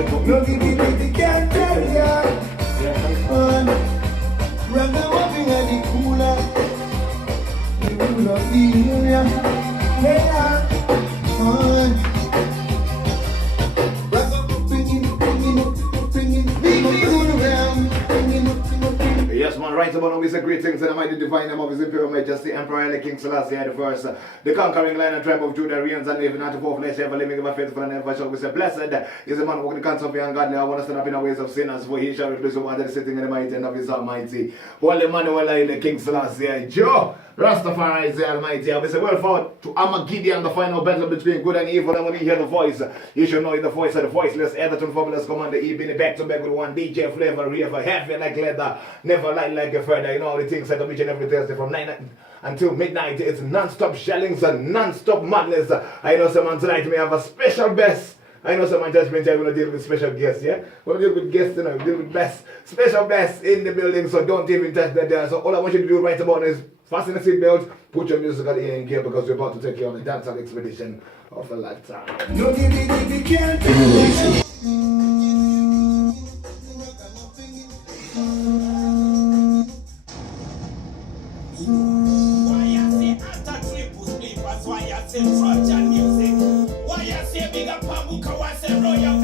No give it the can't tell ya. Run the walking at the cooler. The ruler in ya. Yeah. Yes, man, right about now, we say great things, and I might divine them of His Imperial Majesty, Emperor King Selassie the First, the conquering line and tribe of Judah, reigns and live, not of all flesh, ever living, ever faithful, and ever shall we say, blessed is the man who walks the counsel of the ungodly, I want to stand up in the ways of sinners, for he shall replace the one that is sitting in the mighty hand of His Almighty. Holy Emmanuel, the King Selassie, Joe, Rastafari is the Almighty. I will say, well fought to Armageddon, the final battle between good and evil, and when you hear the voice, you should know the voice of the voiceless, Everton Fabulous Commander, E. back to back with one DJ Flavor, River, heavy like leather, never light like a feather, you know all the things that each and every Thursday from 9 until midnight. It's non-stop shellings and non-stop madness. I know someone tonight may have a special best. I know someone judgment I'm going to deal with special guests, yeah? We're going to deal with guests, you know, deal with best, special best in the building, so don't even touch that there. So all I want you to do right about is fasten the seatbelt, put your musical ear in gear because we're about to take you on the dancehall expedition of a lifetime. No give it the can't tell ya. Why you say after triple sleepers? Why you say Trojan music? Why you say big up Pabuka? Why say Royal